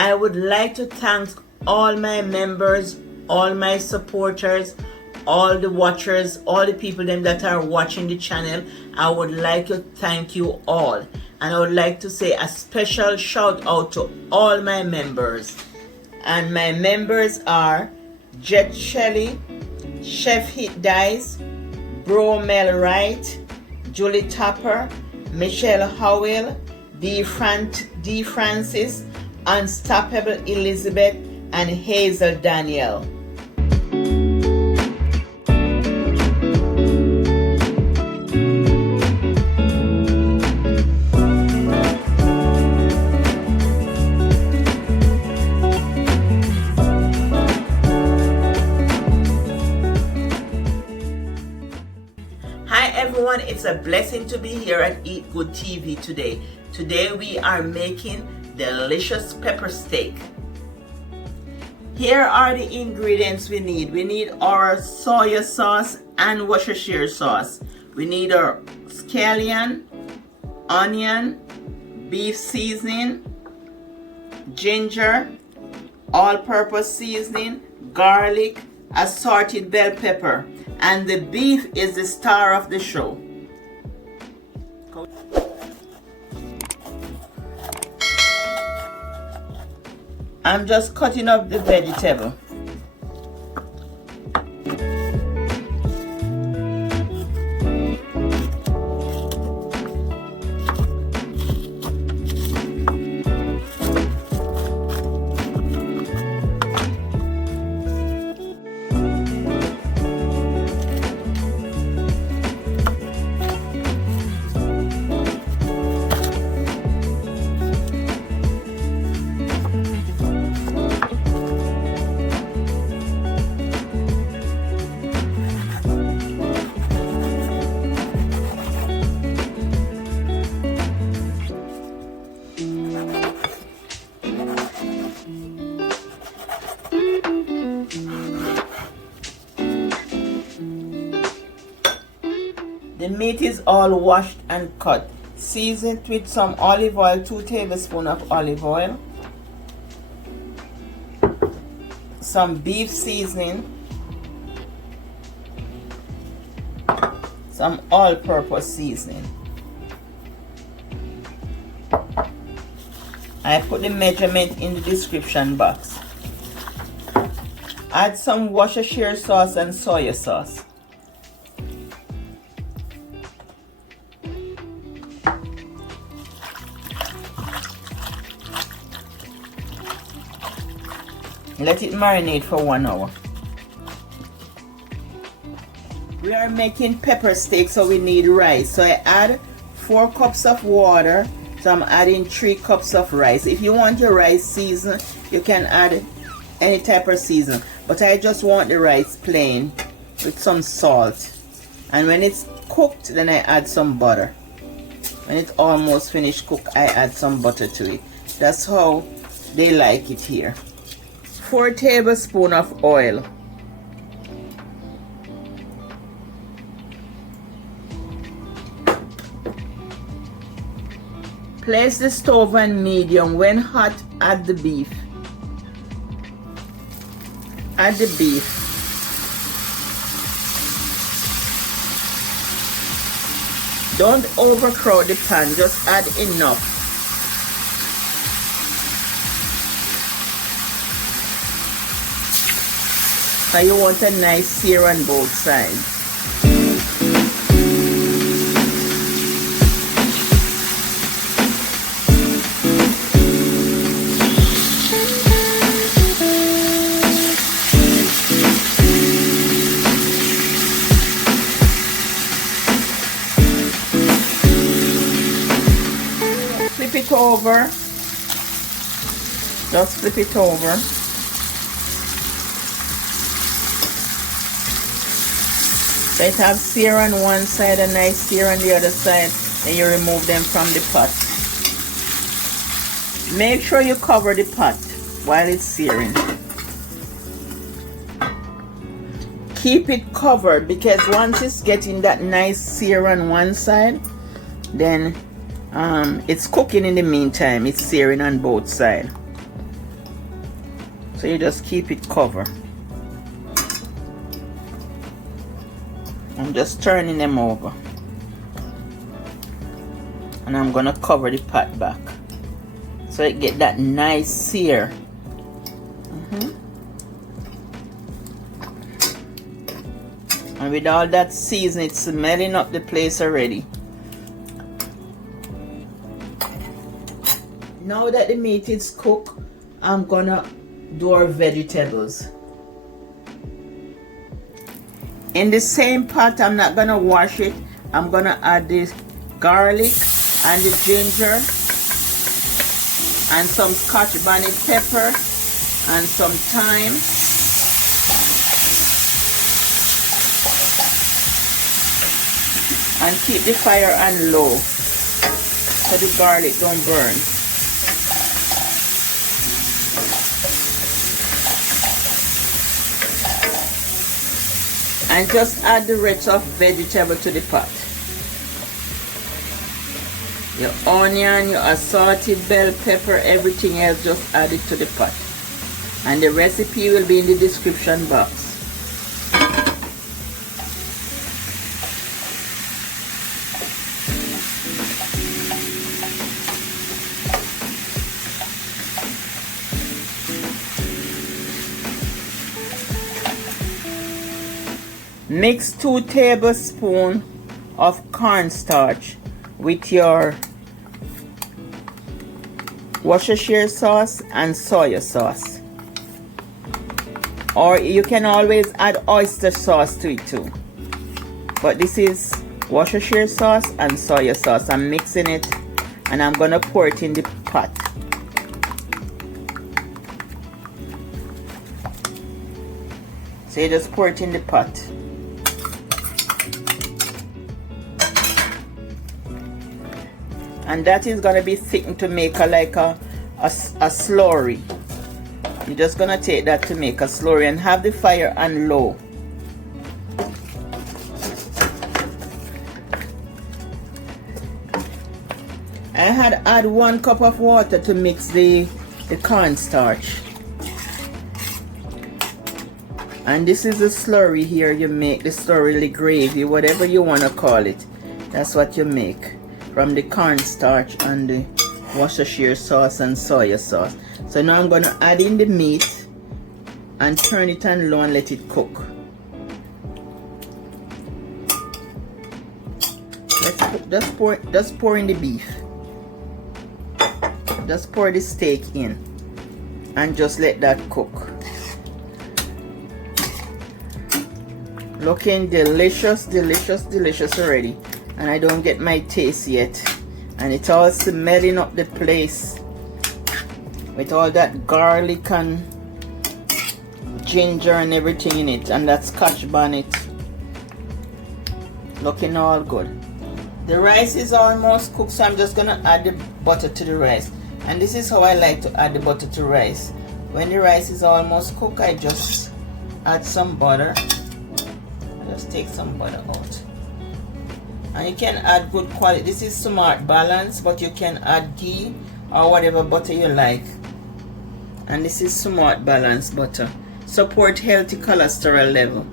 I would like to thank all my members, all my supporters, all the watchers, all the people them that are watching the channel. I would like to thank you all, and I would like to say a special shout out to all my members. And my members are Jet Shelley, Chef Hit Dice, Bro Mel Wright, Julie Tapper, Michelle Howell, D. Francis, Unstoppable Elizabeth, and Hazel Danielle. It's a blessing to be here at Eat Good TV today. Today we are making delicious pepper steak. Here are the ingredients we need. We need our soy sauce and Worcestershire sauce. We need our scallion, onion, beef seasoning, ginger, all-purpose seasoning, garlic, assorted bell pepper, and the beef is the star of the show. I'm just cutting up the vegetable. The meat is all washed and cut. Season it with some olive oil, 2 tablespoons of olive oil, some beef seasoning, some all-purpose seasoning. I put the measurement in the description box. Add some Worcestershire sauce and soy sauce. Let it marinate for 1 hour. We are making pepper steak, so we need rice. So I add 4 cups of water. So I'm adding 3 cups of rice. If you want your rice seasoned, you can add any type of season. But I just want the rice plain with some salt. And when it's cooked, then I add some butter. When it's almost finished cooked, I add some butter to it. That's how they like it here. 4 tablespoons of oil. Place the stove on medium. When hot, add the beef. Add the beef. Don't overcrowd the pan, just add enough. So you want a nice sear on both sides. Flip it over. Just flip it over. So it has sear on one side and nice sear on the other side, and you remove them from the pot. Make sure you cover the pot while it's searing. Keep it covered, because once it's getting that nice sear on one side, then it's cooking in the meantime. It's searing on both sides. So you just keep it covered. I'm just turning them over. And I'm gonna cover the pot back so it get that nice sear. And with all that seasoning, it's smelling up the place already. Now that the meat is cooked, I'm gonna do our vegetables. In the same pot, I'm not gonna wash it. I'm gonna add the garlic and the ginger and some scotch bonnet pepper and some thyme. And keep the fire on low so the garlic don't burn. And just add the rest of vegetable to the pot. Your onion, your assorted bell pepper, everything else, just add it to the pot. And the recipe will be in the description box. Mix 2 tablespoons of cornstarch with your Worcestershire sauce and soy sauce. Or you can always add oyster sauce to it too. But this is Worcestershire sauce and soy sauce. I'm mixing it and I'm gonna pour it in the pot. So you just pour it in the pot. And that is gonna be thickened to make like a slurry. I'm just gonna take that to make a slurry and have the fire on low. I had add 1 cup of water to mix the cornstarch. And this is the slurry here you make, the slurry, the gravy, whatever you want to call it. That's what you make from the cornstarch and the Worcestershire sauce and soy sauce. So now I'm going to add in the meat and turn it on low and let it cook. Just pour in the beef. Just pour the steak in and just let that cook. Looking delicious, delicious, delicious already. And I don't get my taste yet. And it's all smelling up the place with all that garlic and ginger and everything in it, and that scotch bonnet. Looking all good. The rice is almost cooked, so I'm just gonna add the butter to the rice. And this is how I like to add the butter to rice. When the rice is almost cooked, I just add some butter. Just take some butter out. And you can add good quality. This is smart balance, but you can add ghee or whatever butter you like. And this is smart balance butter. Support healthy cholesterol level.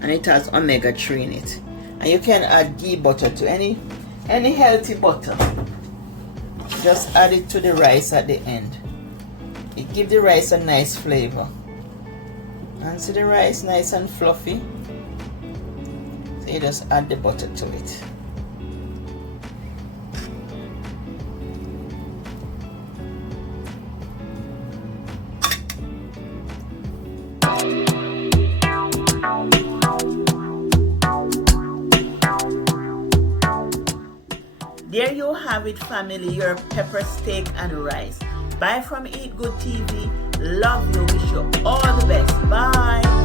And it has omega-3 in it. And you can add ghee butter to any healthy butter. Just add it to the rice at the end. It gives the rice a nice flavor. And see the rice nice and fluffy. So you just add the butter to it. There you have it, family, your pepper steak and rice. Bye from Eat Good TV. Love you. Wish you all the best. Bye.